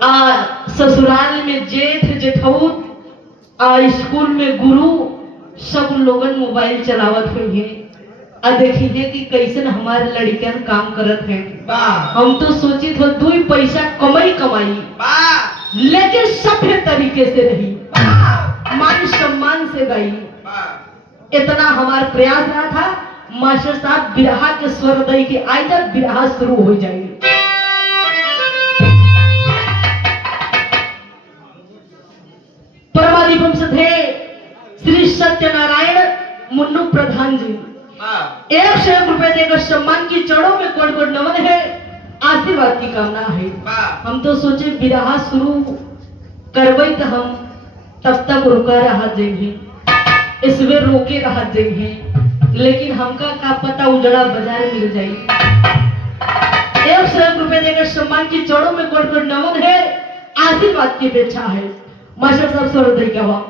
ससुराल में जेठ जेठौत, स्कूल में गुरु, सब लोगन मोबाइल चलावत हुई है। देखिए कि कैसे हमारे लड़कियन काम करत है। हम तो सोची थो दो पैसा कमाई लेकिन सभ्य तरीके से रही, मान सम्मान से गई। इतना हमारा प्रयास रहा था मास्टर साहब बिरहा के स्वर दई के आई तक बिरहा शुरू हो जाएगी। परमादीपम से थे श्री सत्यनारायण मुन्नू प्रधान जी, 1 रुपए देकर सम्मान की चढ़ों में कोट कोट नमन है, आशीर्वाद की कामना है। हम तो सोचे बिरहा शुरू करवई तो हम तब तक रुका रहा देंगे, इसमें रोके रहा देंगे, लेकिन हमका का पता उजड़ा बाजार मिल जाए। 1 रुपए देकर सम्मान की चढ़ों में कोट कोट नमन है, आशीर्वाद की अपेक्षा है। मास्टर साहब स्वर क्या हुआ?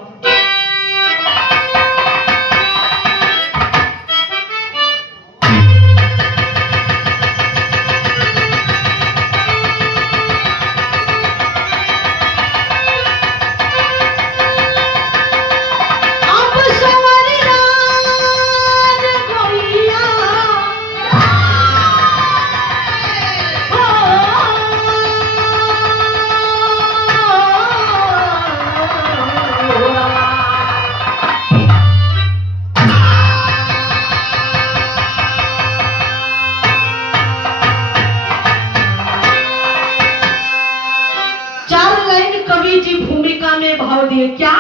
भाव दिए क्या?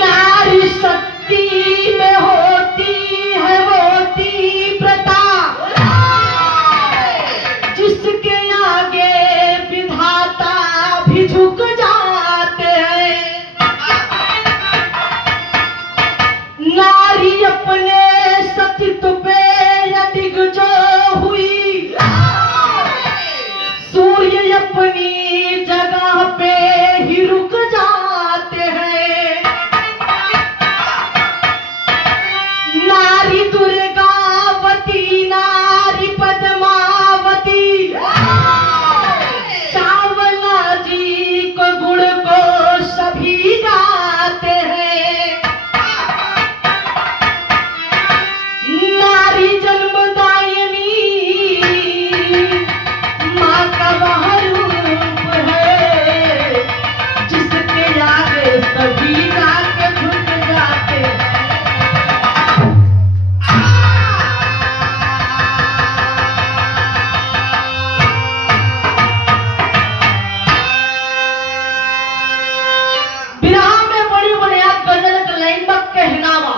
नारी शक्ति में होती है वो तीव्रता, जिसके आगे विधाता भी झुक जाते हैं। नारी अपने सतीत्व पे अडिग जो सूर्य अपनी जगह पे ही रुक जाते हैं। नारी दुर्गावती, नारी पद्मावती, चावला जी को गुण को सभी गाते हैं। नारी जन्मदायिनी माँ का वह रूप है, जिसके आगे सभी जाके झुक जाते हैं। बिरहा में बड़ी बढ़िया गजल का लाइन में कहनावा,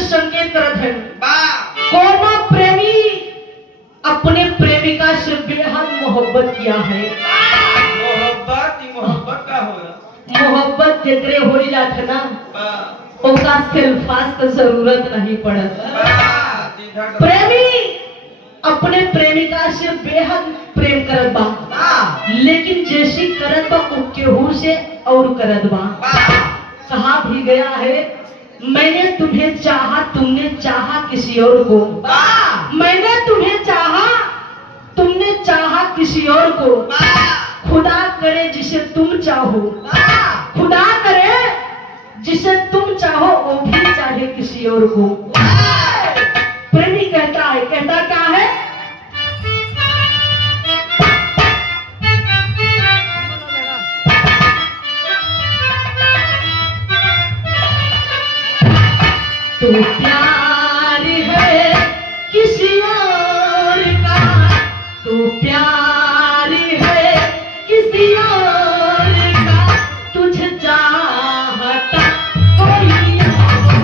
संकेत करत है कोनो प्रेमी अपने प्रेमिका से बेहद मोहब्बत किया है। मोहब्बत का होला, मोहब्बत जेकरे हो जात ना ओका सिल्फास का जरूरत नहीं पड़त। प्रेमी अपने प्रेमिका से बेहद प्रेम करत बा, लेकिन जैसी करत बा केहू से और करत बा। कहा भी गया है मैंने तुम्हें चाहा, तुमने चाहा किसी और को। मैंने तुम्हें चाहा, तुमने चाहा किसी और को। खुदा करे जिसे तुम चाहो, खुदा करे जिसे तुम चाहो वो भी चाहे किसी और को। प्रेमी कहता है, कहता क्या है? तो प्यार है किसी और का, तो प्यार है किसी और का, तुझे चाहता कोई और।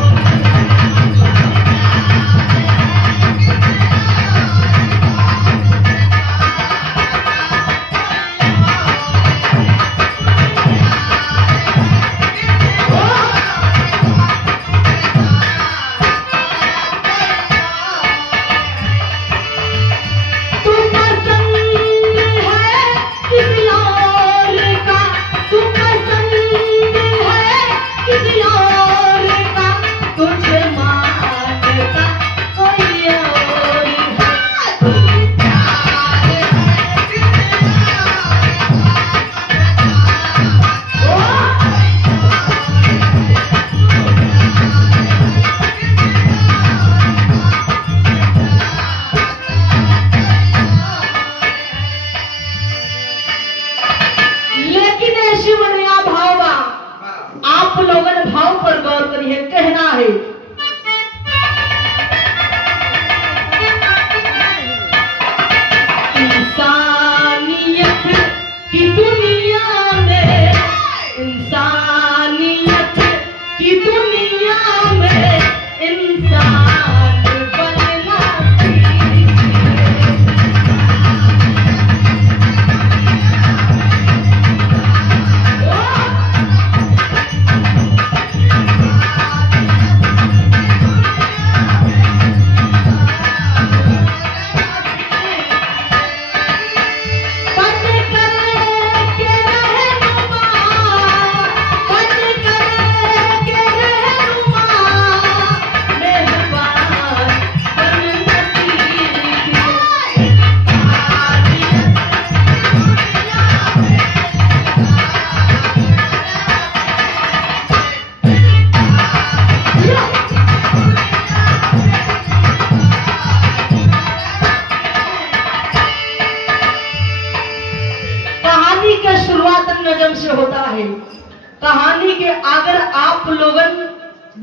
के अगर आप लोगन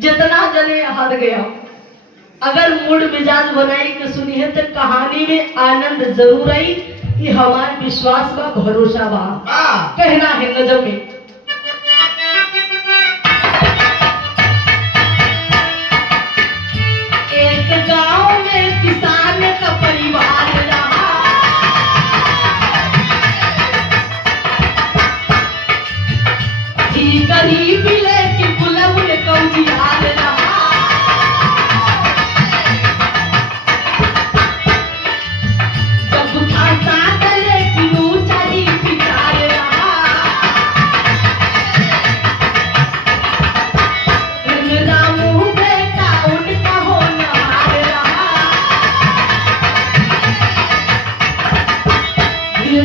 जितना जने हाथ गया अगर मूड मिजाज बनाई के सुनी है तो कहानी में आनंद जरूर आई। ये हमारा विश्वास बा भरोसा बा कहना है नजम में। एक गांव में किसान का परिवार रहा, ही गरीब लेकिन गुलाम ने कौजियार रहा।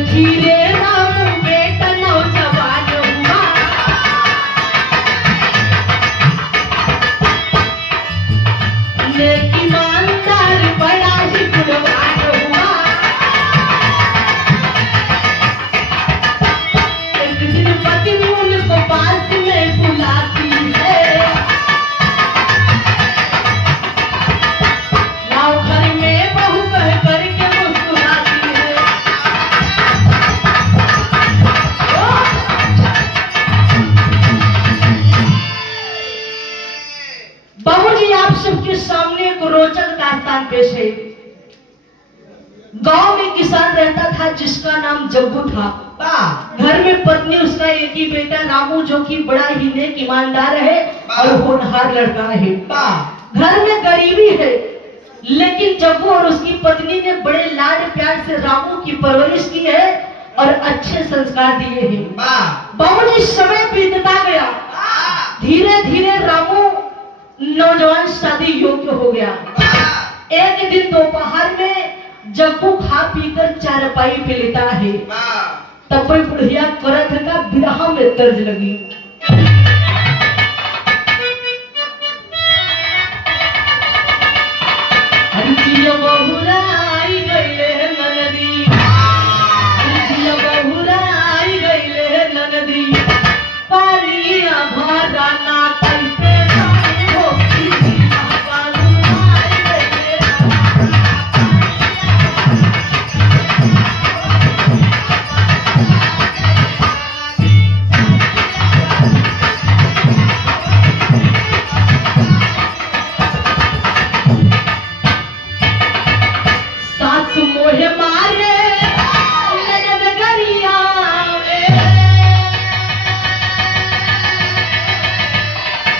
धीरे रामू बेटा नौजवान हुआ, नेक ईमानदार बड़ा ही गुणवान हुआ। एक दिन पत्नी उनको पास में बुलाती है, लाओ घर में बहू कह करके मुस्कुराती है। बाबूजी आप सबके सामने एक रोचक दास्तान पेश है। गांव में किसान रहता था जिसका नाम जग्गू था। घर में पत्नी उसका एक ही बेटा रामू जो कि बड़ा ही नेक ईमानदार है और होनहार लड़का है। घर में गरीबी है लेकिन जग्गू और उसकी पत्नी ने बड़े लाड प्यार से रामू की परवरिश की है और अच्छे संस्कार दिए हैं। बाबूजी समय बीतता गया, धीरे धीरे रामू नौजवान शादी योग्य हो गया। एक दिन दोपहर में जग्गू खा पीकर चारपाई पे लेटा है, तब कोई बुढ़िया करत का बिरहा में तर्ज लगी। हरिया बहुराई गईले ननदी, हरिया बहुराई गईले ननदी, पानिया भरा ना कैसे मोहे मारे लगन गरिया में,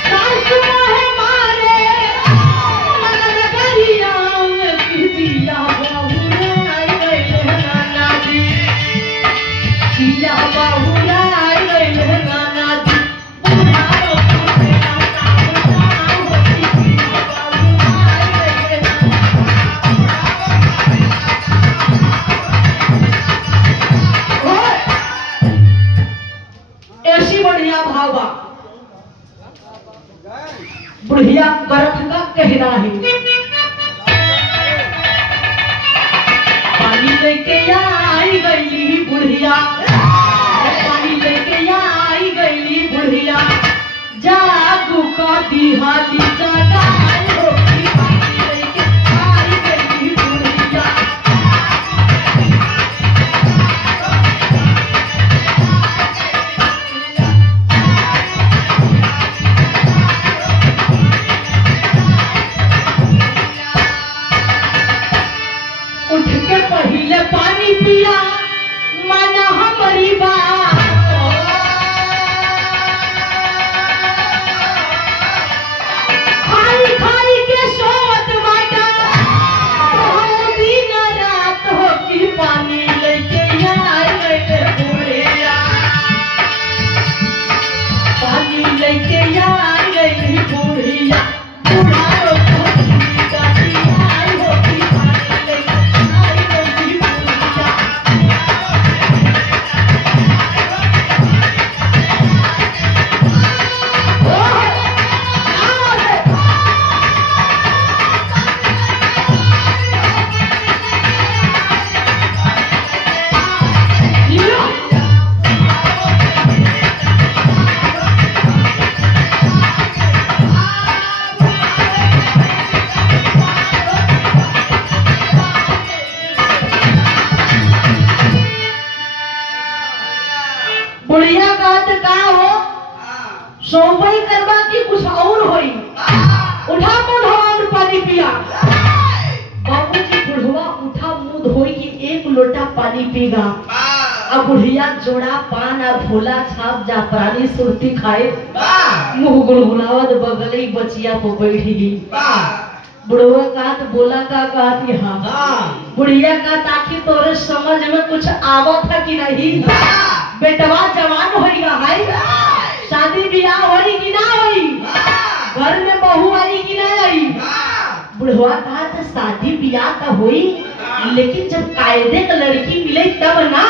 सास मोहे मारे लगन गरिया में, जिया बहुराई गईले नाना जी, जिया बहुराई गईले नाना जी। बुढ़िया करत का कहना है, पानी लेके आई गई बुढ़िया, पानी लेके आई गई बुढ़िया, जागू का दिहाली जागा होगी, पानी लेके आई गई बुढ़िया। उठ के पहले पानी पिया माना हमारी बात, खाई खाई पानी पीगा। अब बुढ़िया जोड़ा पान और भोला छाप जाफरानी सुरती खाए, मुंह गुलगुलावत बगले बचिया पर बैठी। बुढ़वा का तो बोला का कहती हाँ। बुढ़िया का ताकि तोरे समझ में कुछ आवत है कि नहीं? बेटवा जवान होइगा है, शादी ब्याह होई कि ना होई, घर में बहू आई कि ना आई? बुढ़वा कहा तो शादी ब्याह तो हुई, लेकिन जब कायदे का लड़की मिले तब ना।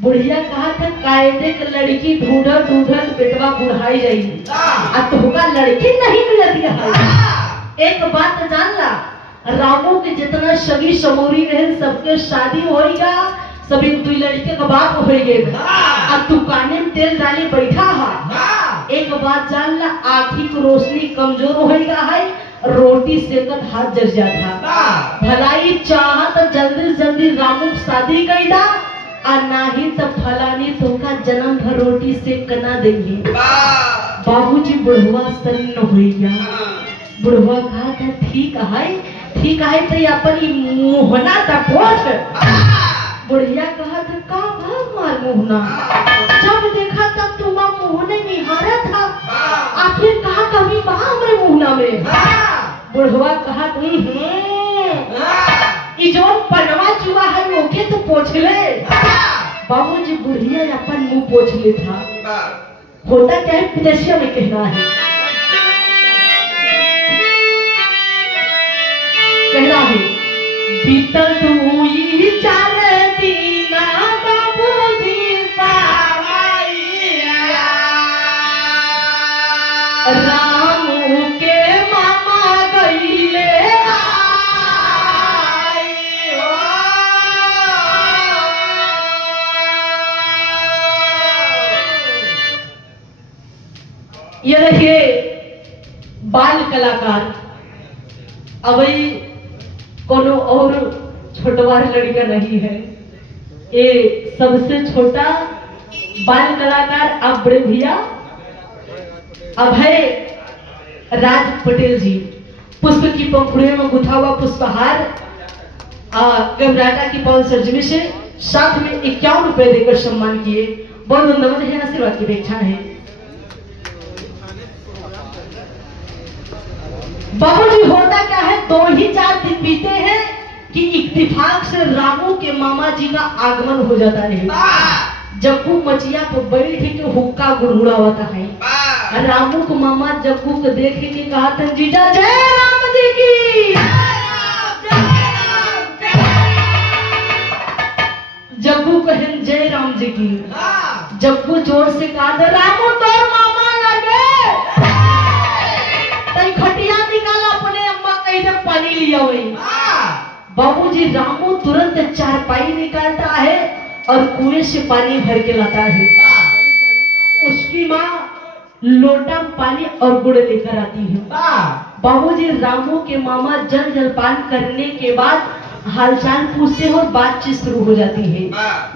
बुढ़िया कहा था कायदे का लड़की ढूंढत ढूंढत बेटवा बुढ़ाई जाई, अब तुमका लड़की नहीं मिलती है। एक बात जान ला, रामू के जितना सगी समोरी रहे सबके शादी होएगा, सभी दो लड़के का बाप होएगे। अब तू काने में तेल डाले बैठा है। एक बात जान ला, आँखी की रोशनी कमजोर होएगा है, रोटी सेकत हाथ जल जाता। भलाई चाह तो जल्दी जल्दी रामू की शादी कर दा, और नहीं तो फलानी तुमका जन्म भर रोटी सेक कर ना देंगे। बाबूजी बुढ़वा सन्न हो गया। बुढ़वा कहा था ठीक है तो अपन मुहना तक पहुंच। बुढ़िया कहा था का मार मुहना, जब देखा तब तुम मुहने निहारा था, आखिर कहा कभी कहा हमरे मुहना में। बुढ़वा कहा जो पनवा चुआ है मोके तो पोछ ले। बाबूजी बुढ़िया अपन मुंह पोछ ले था। होता क्या है, विदेशिया में कहना है, कहना है बीतल दुई चार दीना बाबूजी सावैया, रामू के मामा गईले आई हो। ये देखिए बाल कलाकार, अभी कोनो और छोटवार लड़का नहीं है, ये सबसे छोटा बाल कलाकार अब बड़े भैया अभय राज पटेल जी। पुष्प की पंखुड़ियों में गुथा हुआ पुष्पहार गमराटा की पवन सर्जरी से साथ में 51 रुपए देकर सम्मान किए। बहुत धन्यवाद है, आशीर्वाद की अपेक्षा है। बाबूजी होता क्या है, 2 ही 4 दिन बीते हैं कि इत्तेफाक से रामू के मामा जी का आगमन हो जाता है। जग्गू मचिया पर बैठ के हुक्का गुड़गुड़ावता है। रामू को मामा जग्गू को देख के कहा था जीजा जय राम जी की। जग्गू कहे जय राम जी की। जग्गू जोर से कहा था रामू तोर मामा लगे, खटिया निकाला अपने अम्मा कहीं पानी लिया हुई। बाबूजी रामू तुरंत चारपाई निकालता है और कुएं से पानी भर के लाता है। उसकी माँ लोटा पानी और गुड़ लेकर आती है। बाबूजी रामू के मामा जल जलपान करने के बाद हालचाल पूछते हैं और बातचीत शुरू हो जाती है।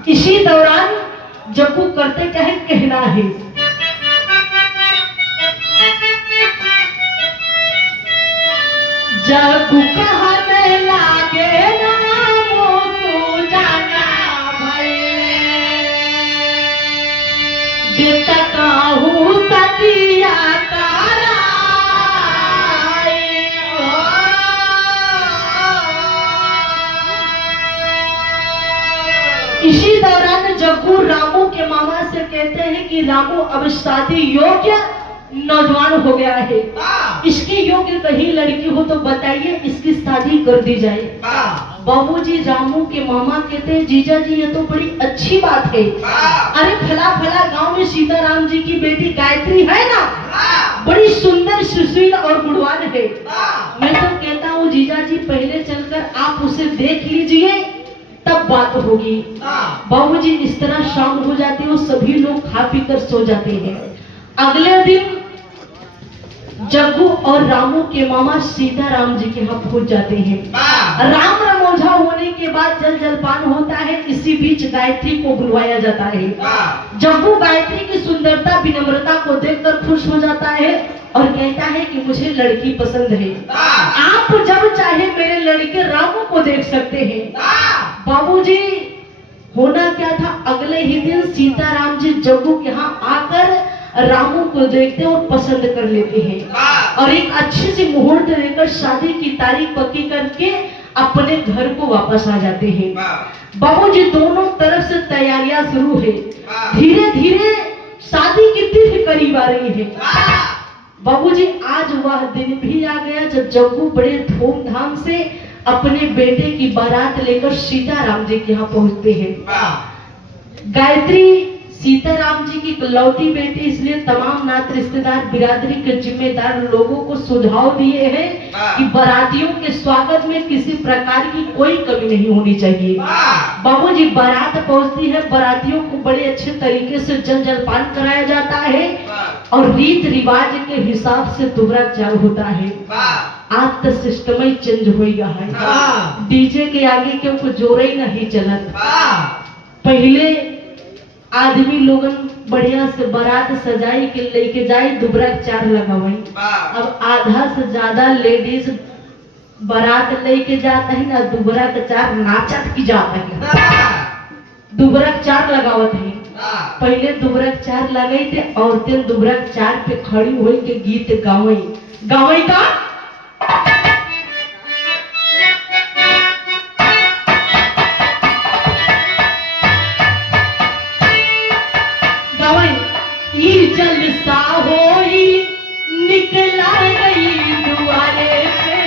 इसी दौरान जग्गू करते क्या है, कहना है जग्गू कहने लागे रामू तू जाना भाई, जितना कहूँ सतिया कराई हो। इसी दौरान जग्गू रामू के मामा से कहते हैं कि रामू अब शादी योग्य नौजवान हो गया है, इसके योग्य कहीं लड़की हो तो बताइए, इसकी शादी कर दी जाए। बाबूजी रामू के मामा कहते हैं जीजा जी ये तो बड़ी अच्छी बात है। अरे फला फला गांव में सीताराम जी की बेटी गायत्री है ना, बड़ी सुंदर सुशील और गुणवान है। मैं तो कहता हूँ जीजा जी पहले चलकर आप उसे देख लीजिए तब बात होगी। बाबूजी इस तरह शाम हो जाती है, सभी लोग खा पी कर सो जाते हैं। अगले दिन जग्गू और रामू के मामा सीताराम जी के यहाँ पहुंच जाते हैं। राम रमोजा होने के बाद जल जलपान होता है। इसी बीच गायत्री को बुलवाया जाता है। जग्गू गायत्री की सुंदरता विनम्रता को देखकर खुश हो जाता है और कहता है कि मुझे लड़की पसंद है, आप जब चाहे मेरे लड़के रामू को देख सकते हैं। बाबूजी होना क्या था, अगले ही दिन सीताराम जी जग्गू के यहाँ आकर रामू को देखते और पसंद कर लेते हैं और एक अच्छी सी मुहूर्त लेकर शादी की तारीख पक्की करके अपने घर को वापस आ जाते हैं। बाबूजी दोनों तरफ से तैयारियां शुरू है, धीरे धीरे शादी की तिथि करीब आ रही है। बाबूजी आज वह दिन भी आ गया जब जग्गू बड़े धूमधाम से अपने बेटे की बारात लेकर सीताराम जी के यहाँ पहुंचते हैं। गायत्री सीताराम जी की इकलौती बेटी, इसलिए तमाम नात रिश्तेदार बिरादरी के जिम्मेदार लोगों को सुझाव दिए हैं कि बारातियों के स्वागत में किसी प्रकार की कोई कमी नहीं होनी चाहिए। बाबूजी बारात पहुंचती है, बारातियों को बड़े अच्छे तरीके से जल जलपान कराया जाता है और रीत रिवाज के हिसाब से दुबरा चाल होता है। आज तो सिस्टम ही चेंज हो गया है, डीजे के आगे क्यों को जोर ही नहीं चलत। पहले आदमी लोगन बढ़िया से बारात सजाई के लेके जाए, दुबरा चार लगावाई। अब आधा से ज्यादा लेडीज बारात लेके जाता है ना, दुबरा का चार नाचत की जाता है, दुबरा चार लगावत है। पहले दुबरा चार लगाई थे, औरतें दुबरा चार पे खड़ी हुई के गीत गावई गावई का जलसा होई निकला गई दुआरे पे,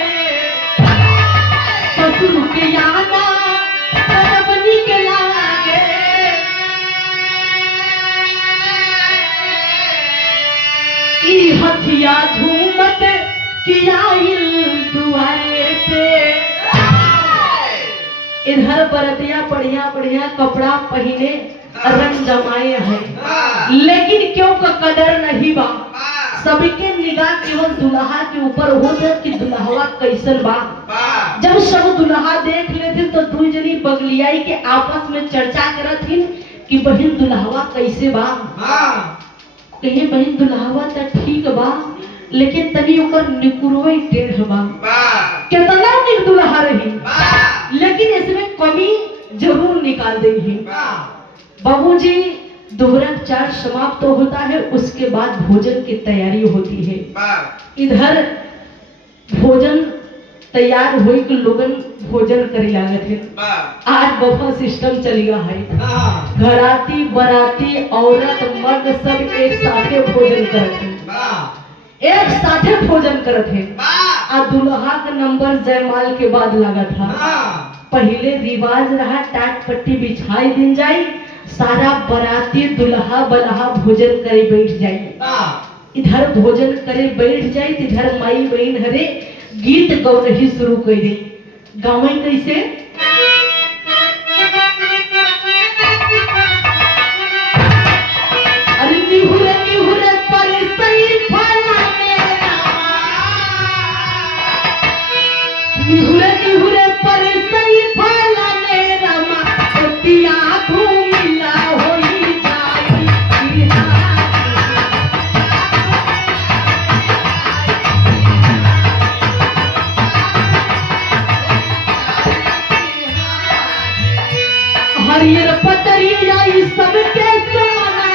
ससुर के आना तरफ निकला गे, ई हथिया झूमत किया दुआरे पे। इधर बरतिया बढ़िया बढ़िया कपड़ा पहने रंग जमाए हैं, लेकिन क्यों का कदर नहीं बा। सबके निगाह केवल दुल्हा के ऊपर होता कि दुल्हवा कैसन बा। जब सब दुल्हा देख लेते तो दू जनी बगलियाई के आपस में चर्चा करत हिन कि बहन दुल्हवा कैसे बा। कहीं बहन दुल्हवा तो ठीक बा, लेकिन तनी ओकर निकुरवे टेढ़ बा। कितना निक दुल्हा रही, लेकिन इसमें कमी जरूर निकाल देंगे। बाबूजी दोहरा चार समाप्त तो होता है, उसके बाद भोजन की तैयारी होती है। इधर भोजन तैयार हुई कि लोगन भोजन करे लागत है। आज बफा सिस्टम चल गया है, घराती बराती औरत मर्द सब एक साथे भोजन करते हैं, एक साथे भोजन करते हैं। आ दुल्हा का नंबर जयमाल के बाद लगा था। पहले रिवाज रहा टाट पट्टी बिछाई दिन जाई, सारा बराती दुल्हा बल्हा भोजन करे बैठ जाए। इधर भोजन करे बैठ जाए, इधर माई बहन हरे गीत गौरही शुरू कर दी। गाँव कैसे अरे निहुरे निहुरे पर सही फला मेरा, निहुरे निहुरे पर सही फला मेरा मातिया घूमिला होई जाई। हरियर पतरिया सबके सोना,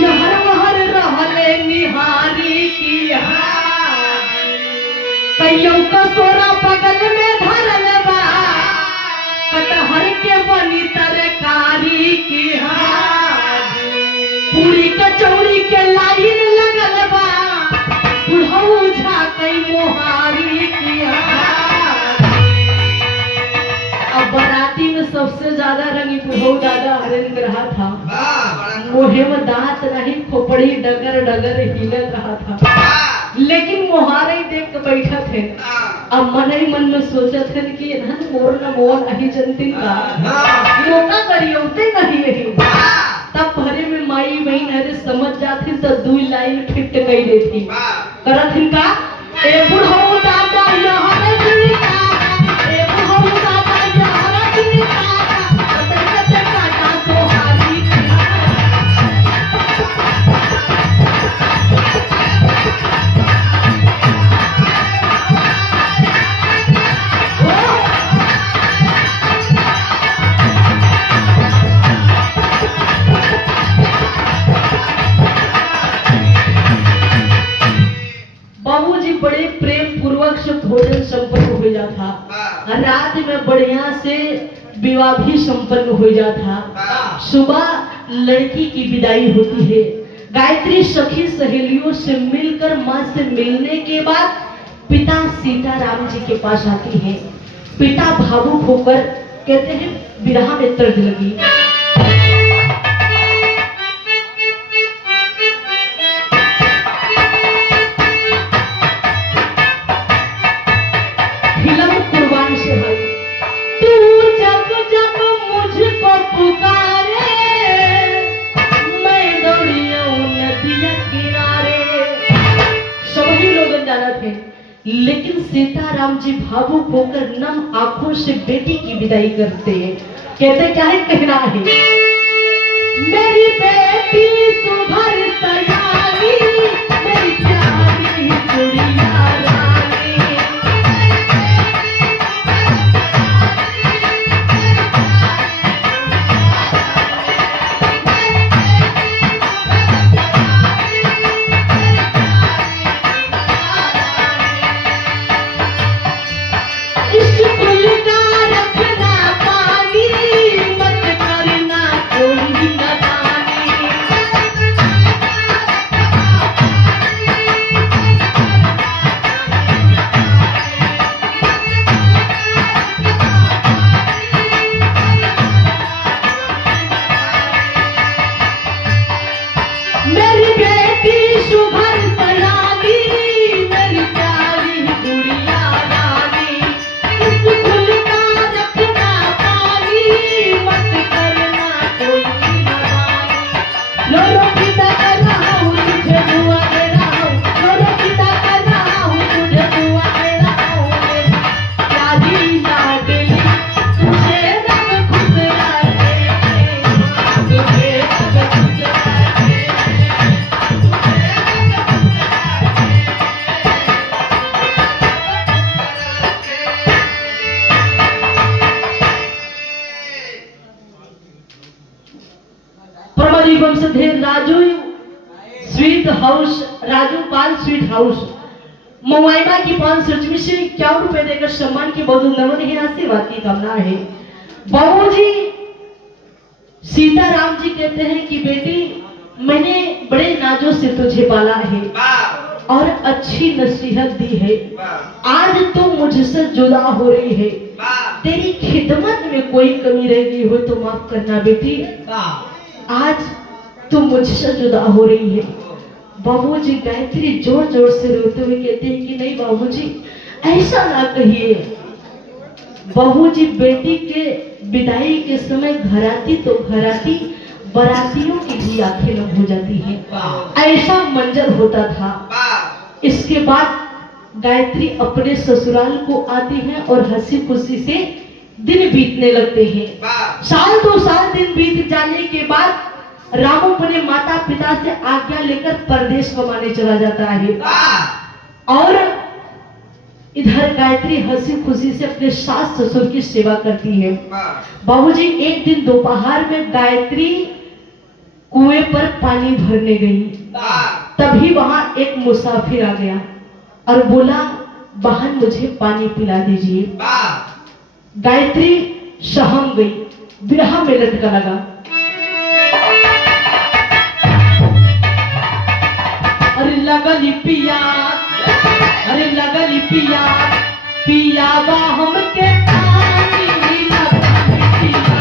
यहर वहर रहले निहारी की। कईयों का सोरा बगल में धरल बा, कटहर के बनी तरकारी की। पूरी कचौड़ी के लाइन लगल बा, बुढ़ऊ झाकई मोहारी की। अब बराती में सबसे ज्यादा रंगी बुढ़ऊ दादा हरेंद्र रहा था। मोहे में दांत नहीं, खोपड़ी डगर डगर हिलत रहा था, लेकिन मोहारे देख के बैठा थे। अब मन ही मन में सोचत थे कि धन मोर न मोर अही जनती का मौका करियोते नहीं यही। तब भरे में माई बहन हरे समझ जाती तो दू लाइन फिट कही देती। करत हिनका ए बुढ़ऊ दादा यहाँ जीता, ए बुढ़ऊ दादा यहाँ जीता, कते काटा तोहारी। जाता, रात में बढ़िया से विवाह भी संपन्न हो जाता। सुबह लड़की की विदाई होती है। गायत्री सखी सहेलियों से मिलकर माँ से मिलने के बाद पिता सीताराम जी के पास आती है। पिता भावुक होकर कहते हैं विरह में दर्द लगी। फिल्म कुर्बान से है, तू जब जब मुझको पुकारे मैं दौड़ी आऊं नदिया किनारे। सभी लोग जाना थे, लेकिन सीताराम जी भावुक होकर नम आंखों से बेटी की विदाई करते हैं। कहते क्या है, कहना है मेरी बेटी सुभर सयानी, मेरी प्यारी गुड़िया रानी। राजू स्वीट हाउस, राजू पाल स्वीट हाउस मुआयना की 500 से 51 रुपए देकर सम्मान की बहुत नमन है, आशीर्वाद की कामना है। बाबूजी सीताराम जी कहते हैं कि बेटी मैंने बड़े नाजों से तुझे पाला है और अच्छी नसीहत दी है। आज तू मुझसे जुदा हो रही है, तेरी खिदमत में कोई कमी रह गई हो तो माफ करना बेटी। आज तू मुझसे जुदा हो रही है। बाबूजी गायत्री जोर जोर से रोते हुए कहते हैं कि नहीं बाबूजी ऐसा ना कहिए। बाबूजी बेटी के विदाई के समय घर आती तो घर आती बारातियों की भी आंखें नम हो जाती हैं। ऐसा मंजर होता था। इसके बाद गायत्री अपने ससुराल को आती है और हंसी खुशी से दिन बीतने लगते हैं। साल 2 साल दिन बीत जाने के बाद रामू अपने माता पिता से आज्ञा लेकर परदेश कमाने चला जाता है और इधर गायत्री हंसी खुशी से अपने सास ससुर की सेवा करती है। बाबूजी एक दिन दोपहर में गायत्री कुएं पर पानी भरने गई, तभी वहां एक मुसाफिर आ गया और बोला बहन मुझे पानी पिला दीजिए। गायत्री सहम गई, विरह में लटका लगा। अरे लगली पिया, अरे लगली पिया, पिया बा हमके पानी लगली पिया।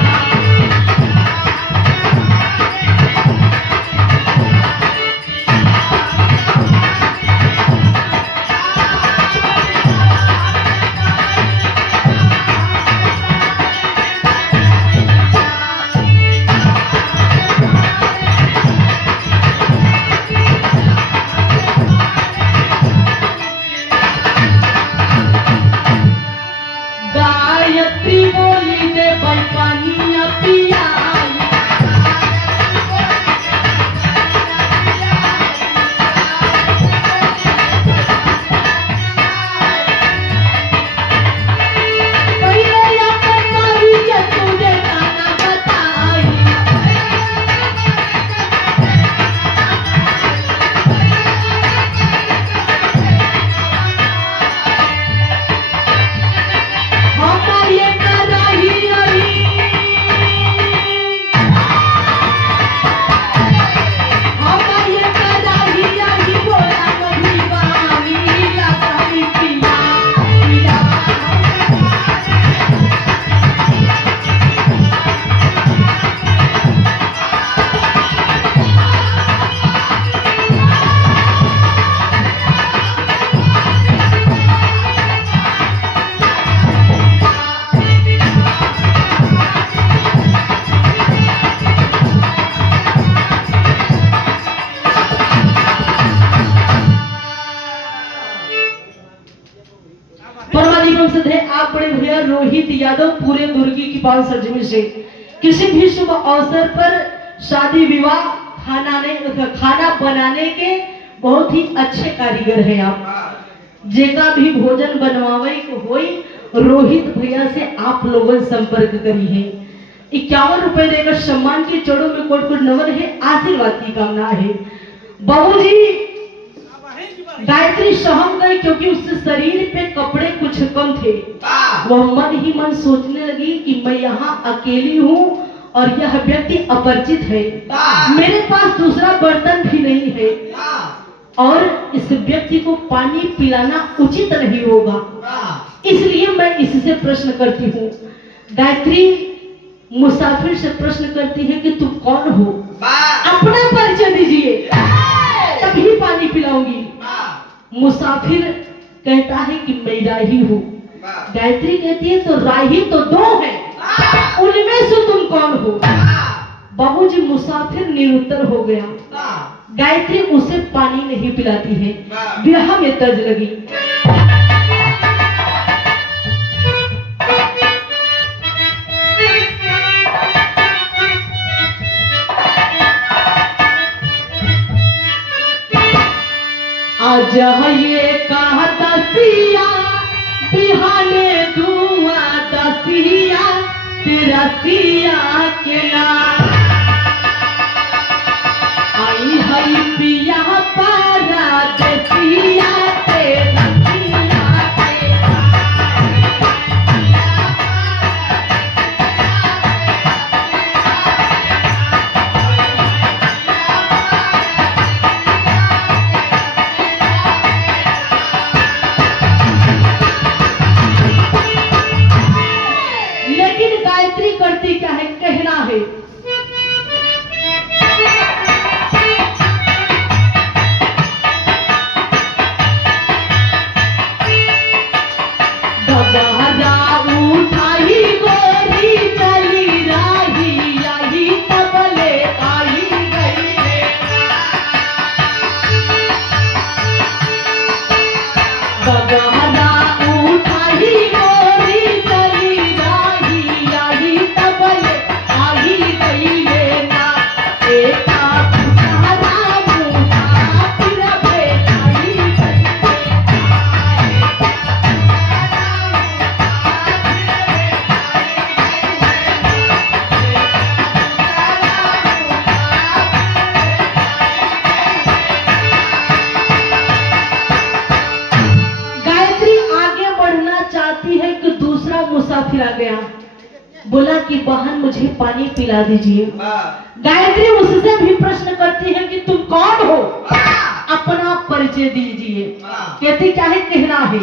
वंशज है आप बड़े भैया रोहित यादव पूरे दुर्गी की पाल सरजमी से। किसी भी शुभ अवसर पर शादी विवाह खाना बनाने के बहुत ही अच्छे कारीगर हैं आप। जेका भी भोजन बनवावे को होई रोहित भैया से आप लोगों संपर्क करी है। 51 रुपए देकर सम्मान के चढ़ों में कोट कोट नमन है, आशीर्वाद की कामना है। बाबूजी गायत्री सहम गई क्योंकि उसके शरीर पे कपड़े कुछ कम थे। वह मन ही मन सोचने लगी कि मैं यहाँ अकेली हूँ और यह व्यक्ति अपरिचित है, मेरे पास दूसरा बर्तन भी नहीं है और इस व्यक्ति को पानी पिलाना उचित नहीं होगा, इसलिए मैं इससे प्रश्न करती हूँ। गायत्री मुसाफिर से प्रश्न करती है कि तुम कौन हो, अपना परिचय दीजिए तभी पानी पिलाऊंगी। मुसाफिर कहता है कि मैं राही हूँ। गायत्री कहती है तो राही तो दो है, उनमें से तुम कौन हो। बाबूजी मुसाफिर निरुत्तर हो गया। गायत्री उसे पानी नहीं पिलाती है, विरह में तर्ज लगी। आज ये कहा दसिया बिहाने दुआ दसिया तेरा सिया के नाम आई हई पिया पारा दसिया तेरा सिया के करती क्या है, कहना है। दबहरा उठाई गोरी चली राही यही तबले आई गई दबहरा उठाई गोरी चली राही यही तबले आई गई लेना एका सहारा मुसाफिर भेटाई गई मुसाफिर आ गया, बोला कि बहन मुझे पानी पिला दीजिए। गायत्री उससे भी प्रश्न करती है कि तुम कौन हो, अपना परिचय दीजिए। कहती क्या है, कहना है।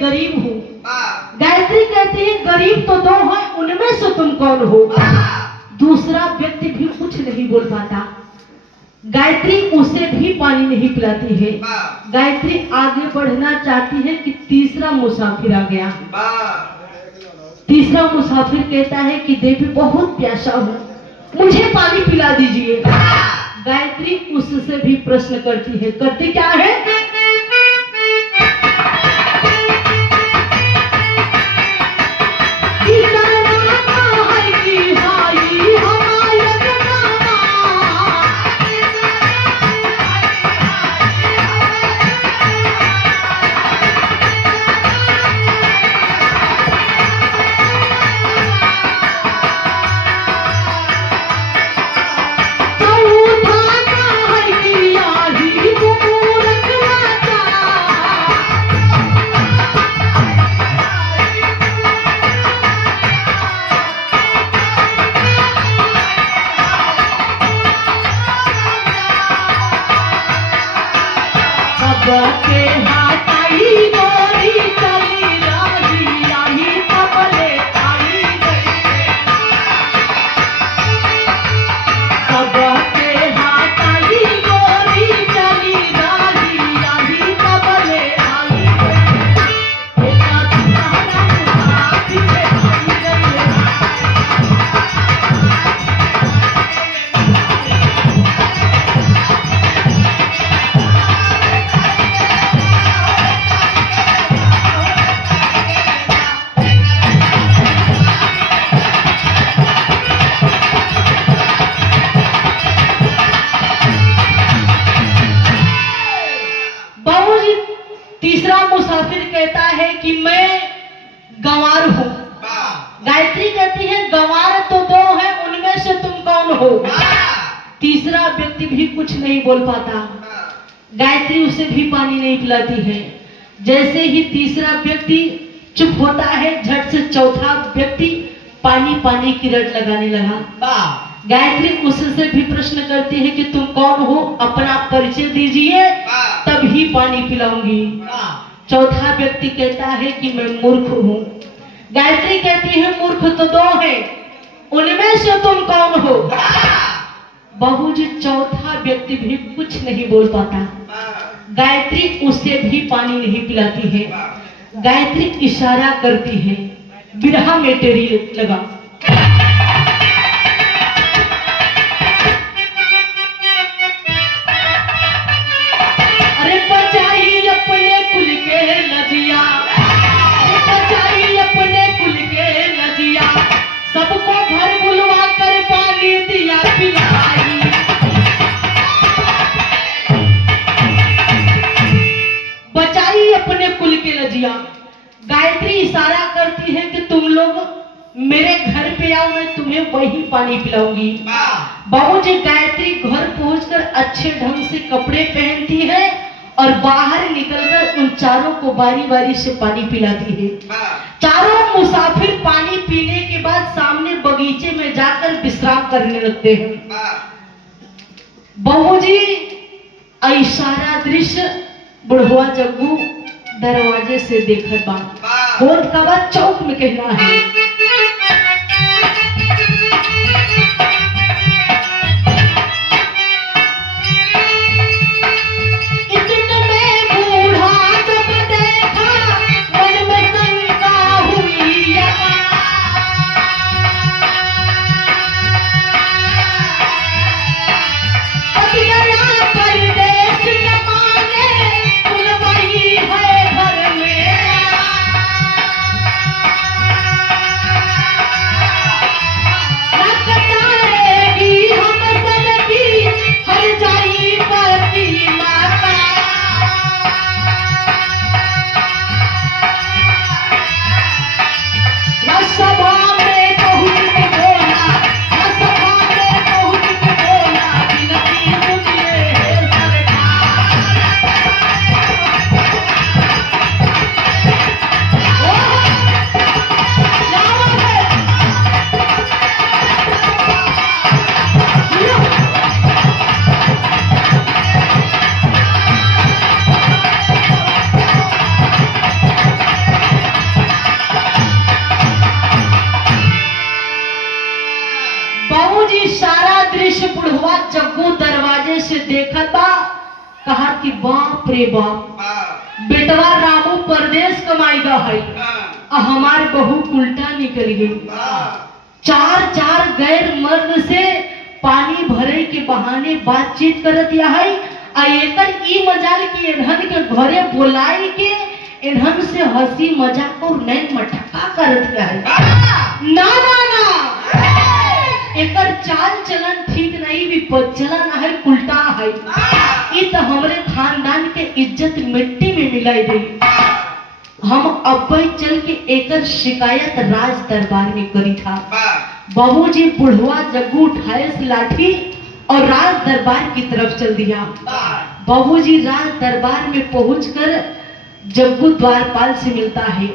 गरीब हूँ। गायत्री कहती है गरीब तो दो है, उनमें से तुम कौन हो। दूसरा व्यक्ति भी कुछ नहीं बोल पाता। गायत्री उसे भी पानी नहीं पिलाती है। गायत्री आगे बढ़ना चाहती है कि तीसरा मुसाफिर आ गया। तीसरा मुसाफिर कहता है कि देवी बहुत प्यासा हूँ, मुझे पानी पिला दीजिए। गायत्री उससे भी प्रश्न करती है, करती क्या है? तीसरा मुसाफिर कहता है कि मैं गंवार हूँ। गायत्री कहती है गंवार तो दो है, उनमें से तुम कौन हो? तीसरा व्यक्ति भी कुछ नहीं बोल पाता। गायत्री उसे भी पानी नहीं पिलाती है। जैसे ही तीसरा व्यक्ति चुप होता है, झट से चौथा व्यक्ति पानी पानी की रट लगाने लगा। गायत्री उससे भी प्रश्न करती है कि तुम कौन हो, अपना परिचय दीजिए, तभी पानी पिलाऊंगी। चौथा व्यक्ति कहता है कि मैं मूर्ख हूँ। गायत्री कहती है मूर्ख तो दो है, उनमें से तुम कौन हो? बाबूजी चौथा व्यक्ति भी कुछ नहीं बोल पाता। गायत्री उसे भी पानी नहीं पिलाती है। गायत्री इशारा करती है, बिरहा में तेरी लगा। सबको घर बुलवा कर पानी दिया पिलाई। बचाई अपने कुल के लजिया। गायत्री इशारा करती है कि तुम लोग मेरे घर पे आओ, मैं तुम्हें वही पानी पिलाऊंगी। बाबूजी गायत्री घर पहुंचकर अच्छे ढंग से कपड़े पहनती है और बाहर निकलकर उन चारों को बारी बारी से पानी पिलाती है। चारों मुसाफिर पानी पीने के बाद सामने बगीचे में जाकर विश्राम करने लगते हैं। बाबूजी ऐसा दृश्य बुढ़वा जग्गू दरवाजे से देखत बा। होत का बात चौक में कहना है। सारा दृश्य बुढ़वा जग्गू दरवाजे से देखा था। कहा कि बाप रे बाप, बेटवा रामू परदेश कमाईगा है, हमार बहू उल्टा निकल गई। चार चार गैर मर्द से पानी के बहाने बातचीत करत या है आ एकर ई मजाल की इन्हन के घरे बुलाई के इन्हन से हंसी मजाक और नैन मटका करत या है। ना ना ना एकर चाल चलन ठीक नहीं भी चलन है उल्टा है। ई तो हमरे खानदान के इज्जत मिट्टी में मिलाई दी। हम अब चल के एकर शिकायत राज दरबार में करी था। बाबूजी बुढ़वा जग्गू उठाए लाठी और राज दरबार की तरफ चल दिया। बाबूजी राज दरबार में पहुंचकर जग्गू द्वारपाल से मिलता है।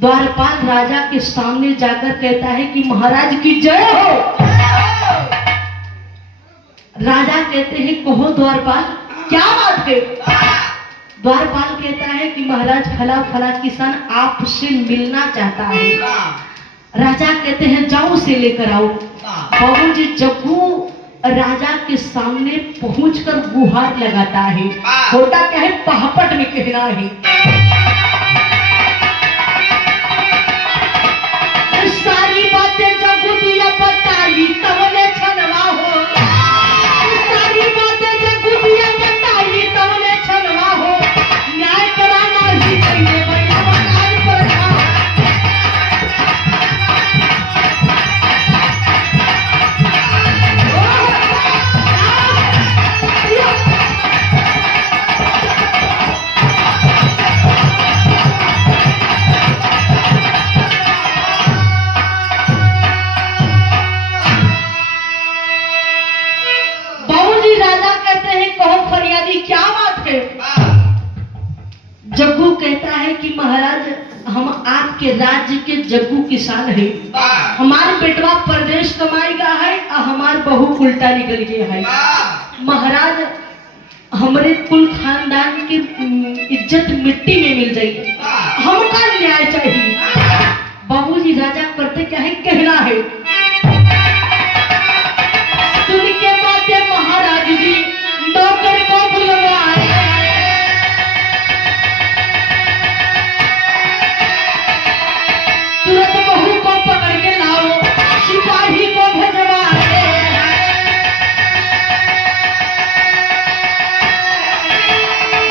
द्वारपाल राजा के सामने जाकर कहता है कि महाराज की जय हो। राजा कहते हैं कहो द्वारपाल क्या बात है। द्वारपाल कहता है कि महाराज फला फला किसान आपसे मिलना चाहता है। राजा कहते हैं जाओ से लेकर आओ। बाबूजी जग्गू राजा के सामने पहुंचकर गुहार लगाता है। होता क्या है पहापट में कहना है सारी बातें जग्गू दिया बताई तवने छनवा हो। सारी बातें जग्गू दिया बताई तवने छनवा हो। न्याय कराना ही चाहिए बढ़िया मकान पर क्या बात है। जग्गू कहता है कि महाराज हम आपके राज्य के जग्गू किसान है। हमारे बेटवा परदेश कमाई गया है और हमार बहू उल्टा निकल गया है। महाराज हमारे कुल खानदान की इज्जत मिट्टी में मिल जाएगी। हमका न्याय चाहिए। बाबूजी राजा करते क्या है कहना है सुन के बातें महाराज जी नौकर को बुलवाए। तुरंत बहू को पकड़ के लाओ सिपाही को भेजवाए।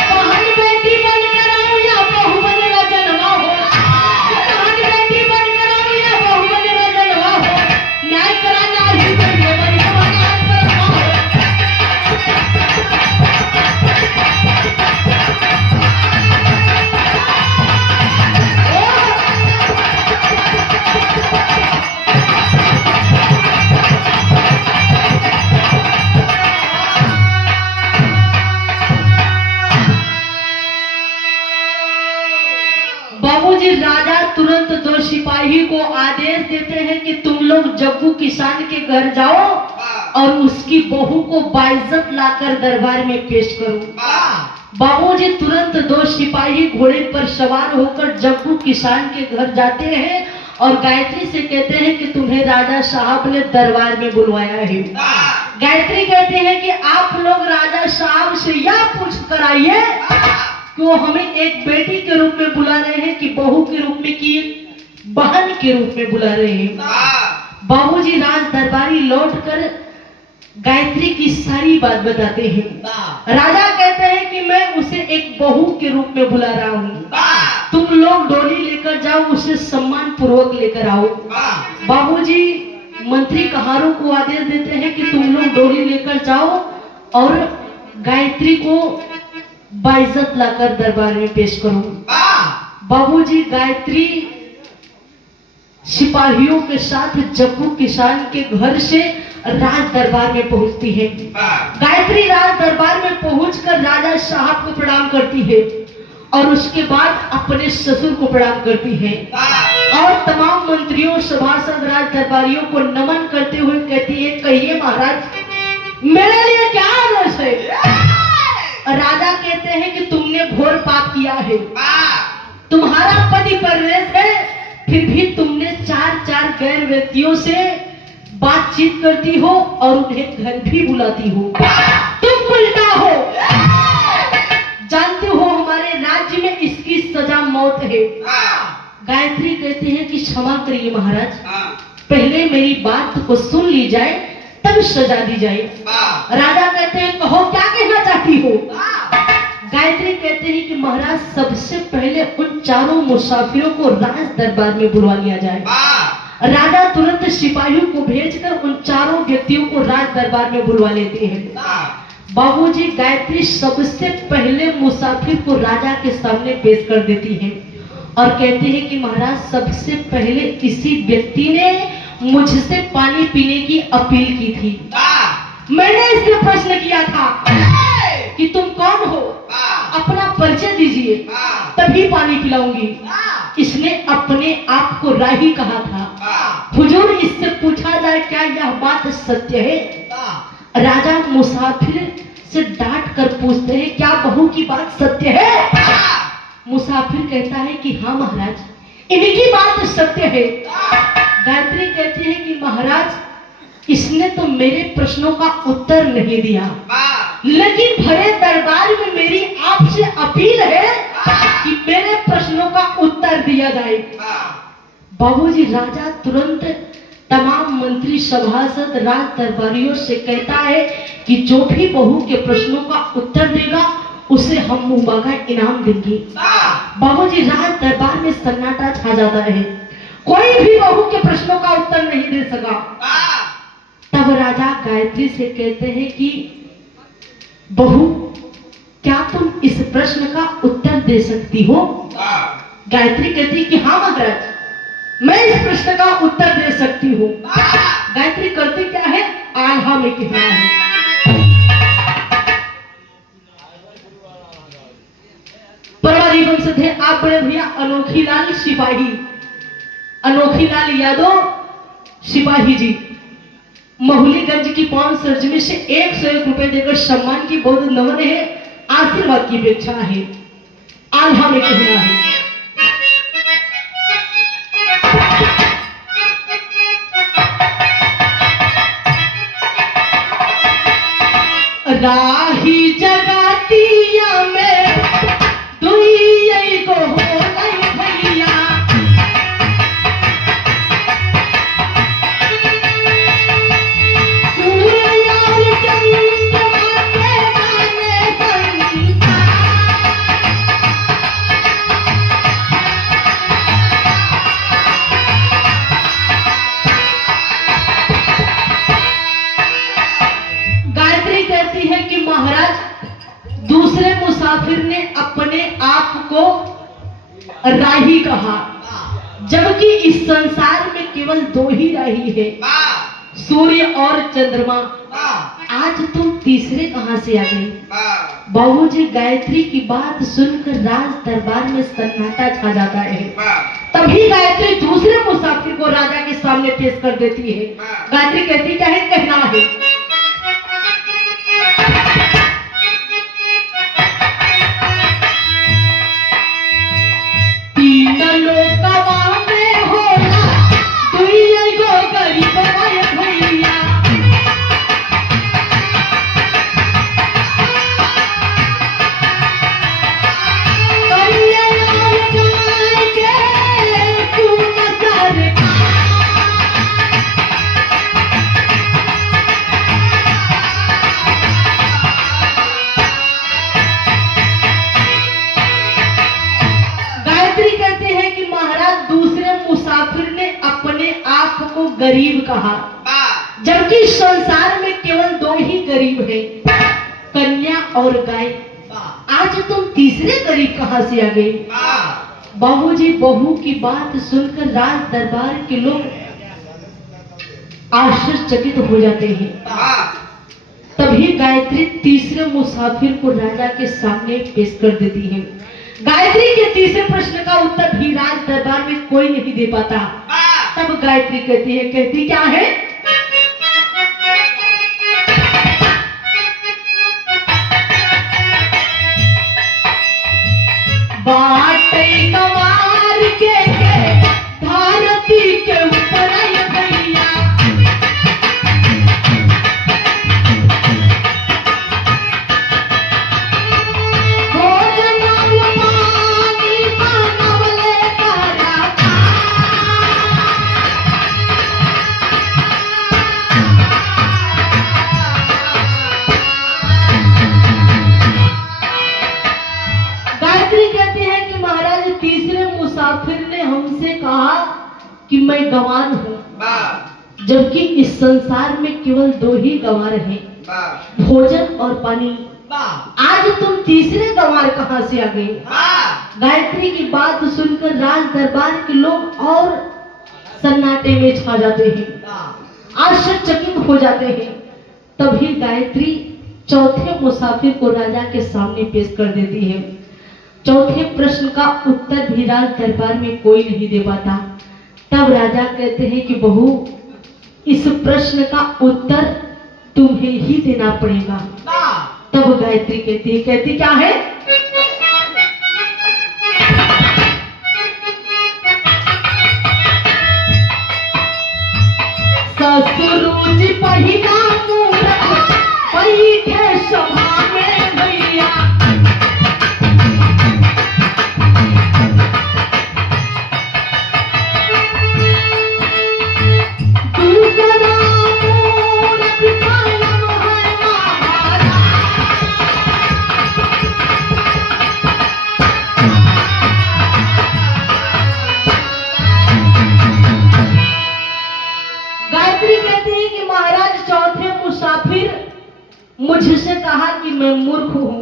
बहन बेटी बनकर आओ या बहू बनेगा जनवा हो। बहन बेटी बनकर आओ या बहू बनेगा जनवा हो। न्याय कराना ही चाहिए बढ़िया मकान पर आओ। बाबूजी राजा तुरंत दो सिपाही को आदेश देते हैं कि तुम लोग जग्गू किसान के घर जाओ और उसकी बहू को बाइज्जत लाकर दरबार में पेश करो। बाबूजी तुरंत दो सिपाही घोड़े पर सवार होकर जग्गू किसान के घर जाते हैं और गायत्री से कहते हैं कि तुम्हें राजा साहब ने दरबार में बुलवाया है। गायत्री कहते हैं कि आप लोग राजा साहब से यह पूछ कर आइए कि वो हमें एक बेटी के रूप में बुला रहे हैं कि बहू के रूप में कि बहन के रूप में बुला रहे हैं। बाबूजी राज दरबारी लौटकर गायत्री की सारी बात बताते हैं। राजा कहते हैं कि मैं उसे एक बहू के रूप में बुला रहा हूँ। तुम लोग डोली लेकर जाओ उसे सम्मान पूर्वक लेकर आओ। बाबूजी मंत्री कहारों को आदेश देते हैं कि तुम लोग डोली लेकर जाओ और गायत्री को बाइज्जत लाकर दरबार में पेश करो। बाबूजी गायत्री सिपाहियों के साथ जग्गू किसान के घर से राज दरबार में पहुंचती है। गायत्री राज दरबार में पहुंचकर राजा साहब को प्रणाम करती है और उसके बाद अपने ससुर को प्रणाम करती है और तमाम मंत्रियों सभासद राज दरबारियों को नमन करते हुए कहती है कहिए महाराज मेरे लिए क्या आदेश है। राजा कहते हैं कि तुमने घोर पाप किया है। तुम्हारा पति परदेश है फिर भी तुमने चार गैर व्यक्तियों से बातचीत करती हो और उन्हें घर भी बुलाती हो। तुम उल्टा हो। जानते हो हमारे राज्य में इसकी सजा मौत है। गायत्री कहती है कि क्षमा करिए महाराज पहले मेरी बात को सुन ली जाए तब सब सजा दी जाए। राजा कहते हैं कहो क्या कहना चाहती हो। गायत्री कहते हैं कि महाराज सबसे पहले उन चारों मुसाफिरों को राज दरबार में बुलवा लिया जाए। राजा तुरंत सिपाहियों को भेजकर उन चारों व्यक्तियों को राज दरबार में बुलवा लेते हैं। बाबूजी, गायत्री सबसे पहले मुसाफिर को राजा के सामने पेश कर देती है और कहते हैं कि महाराज सबसे पहले इसी व्यक्ति ने मुझसे पानी पीने की अपील की थी। मैंने इससे प्रश्न किया था कि तुम कौन हो, अपना परिचय दीजिए तभी पानी पिलाऊंगी। इसने अपने आप को राही कहा था। हुजूर, इससे पूछा जाए क्या यह बात सत्य है। राजा मुसाफिर से डांट कर पूछते हैं क्या बहू की बात सत्य है। मुसाफिर कहता है कि हाँ महाराज, इनकी बात सत्य है। गायत्री कहती है कि महाराज, इसने तो मेरे प्रश्नों का उत्तर नहीं दिया, लेकिन भरे दरबार में मेरी आपसे अपील है कि मेरे प्रश्नों का उत्तर दिया जाए। बाबूजी, राजा तुरंत तमाम मंत्री सभासद राज दरबारियों से कहता है कि जो भी बहू के प्रश्नों का उत्तर देगा उसे हम मुंबागा इनाम देंगे। बाबूजी, राज दरबार में सन्नाटा छा जाता है, कोई भी बहू के प्रश्नों का उत्तर नहीं दे सका। तब राजा गायत्री से कहते हैं कि बहू, क्या तुम इस प्रश्न का उत्तर दे सकती हो। गायत्री कहती है कि हाँ महाराज, मैं इस प्रश्न का उत्तर दे सकती हूँ। गायत्री करती क्या है, आल्हा में कहना है। परवारी वंश थे आप बड़े भैया अनोखीलाल सिपाही, अनोखीलाल यादव सिपाही जी महुलीगंज की पांच सर्जमी से 101 रुपए देकर सम्मान की बहुत नमन है, आशीर्वाद की अपेक्षा है। आल्हा में कहना है। राही जगातिया में दुई को हो गई भैया, सूर्य और चंद्रमा के माने संसार। गायत्री कहती है कि महाराज, दूसरे मुसाफिर ने अपने आप को राही कहा, जबकि इस संसार में केवल दो ही राही है, सूर्य और चंद्रमा। आज तुम तीसरे कहां से आ गए। बाबूजी, गायत्री की बात सुनकर राज दरबार में सन्नाटा छा जाता है। तभी गायत्री दूसरे मुसाफिर को राजा के सामने पेश कर देती है। गायत्री कहती क्या है, कहना है। तीन लोकवा में होला दुई गो गरीब भैया, गरीब कहा, जबकि संसार में केवल दो ही गरीब हैं, कन्या और गाय। आज तुम तीसरे गरीब कहां से आ गए। बाबूजी, बहू की बात सुनकर राज दरबार के लोग आश्चर्यचकित हो जाते हैं। तभी गायत्री तीसरे मुसाफिर को राजा के सामने पेश कर देती है। गायत्री के तीसरे प्रश्न का उत्तर भी राज दरबार में कोई नहीं दे पाता। तब गायत्री कहती है, कहती क्या है, बाटे कवार के धरती के ऊपर भैया, कि मैं गंवार हूँ, जबकि इस संसार में केवल दो ही गंवार हैं, भोजन और पानी। आज तुम तीसरे गंवार कहाँ से आ गए? गायत्री की बात सुनकर राज दरबार के लोग और सन्नाटे में छा जाते हैं, आश्चर्यचकित हो जाते हैं। तभी गायत्री चौथे मुसाफिर को राजा के सामने पेश कर देती है। चौथे प्रश्न का उत्तर भी राज दरबार में कोई नहीं दे पाता। तब राजा कहते हैं कि बहू, इस प्रश्न का उत्तर तुम्हें ही देना पड़ेगा। तब गायत्री कहती क्या है? ससुरुज पहिला मूरत बैठे सभा में भैया, दूसरा मूरत स्वयं है महाराज। गायत्री कहती है कि महाराज, चौथे मुसाफिर मुझसे कहा कि मैं मूर्ख हूँ,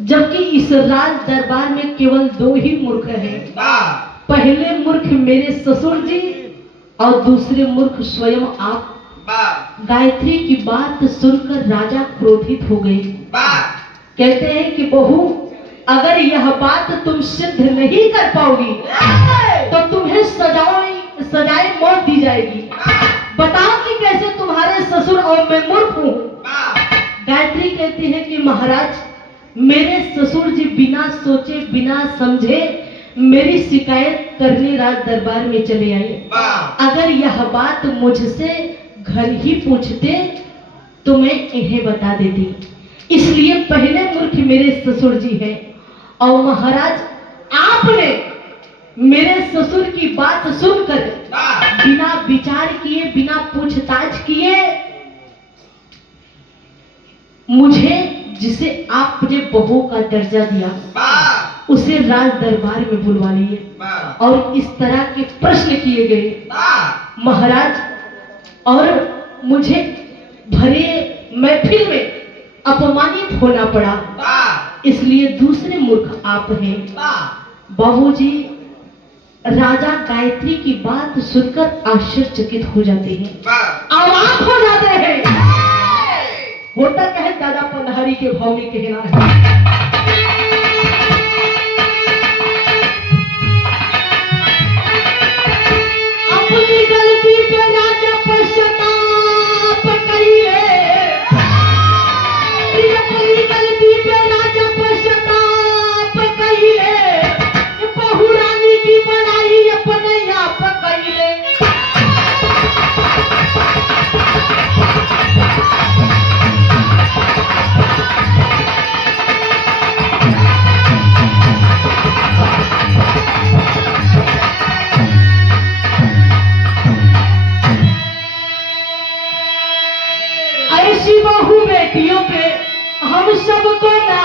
जबकि इस राज दरबार में केवल दो ही मूर्ख हैं। पहले मूर्ख मेरे ससुर जी और दूसरे मूर्ख स्वयं आप। गायत्री की बात सुनकर राजा क्रोधित हो गए। कहते हैं कि बहू, अगर यह बात तुम सिद्ध नहीं कर पाओगी तो तुम्हें सजाए मौत दी जाएगी। बताओ कि कैसे तुम्हारे ससुर और मैं मूर्ख हूँ। गायत्री कहती है कि महाराज, मेरे ससुर जी बिना सोचे बिना समझे मेरी शिकायत करने राज दरबार में चले आए। अगर यह बात मुझसे घर ही पूछते तो मैं इन्हें बता देती, इसलिए पहले मूर्ख मेरे ससुर जी हैं। और महाराज, आपने मेरे ससुर की बात सुनकर बिना विचार किए बिना पूछताछ किए मुझे, जिसे आपने बहू का दर्जा दिया, उसे राज दरबार में बुलवा लिए और इस तरह के प्रश्न किए गए महाराज, और मुझे भरे महफिल में अपमानित होना पड़ा। इसलिए दूसरे मूर्ख आप हैं। बाबूजी, राजा गायत्री की बात सुनकर आश्चर्यचकित हो जाते हैं, अवाक हो जाते हैं। होता क्या है, दादा पनहरी के भाव में कहना है, अपनी गलती पे राजा पश्चाताप करिए, अपनी गलती पे राजा पश्चाताप करिए, बहू रानी की बड़ाई अपने आप करिए। ऐसी बहू बेटियों पे हम सबको ना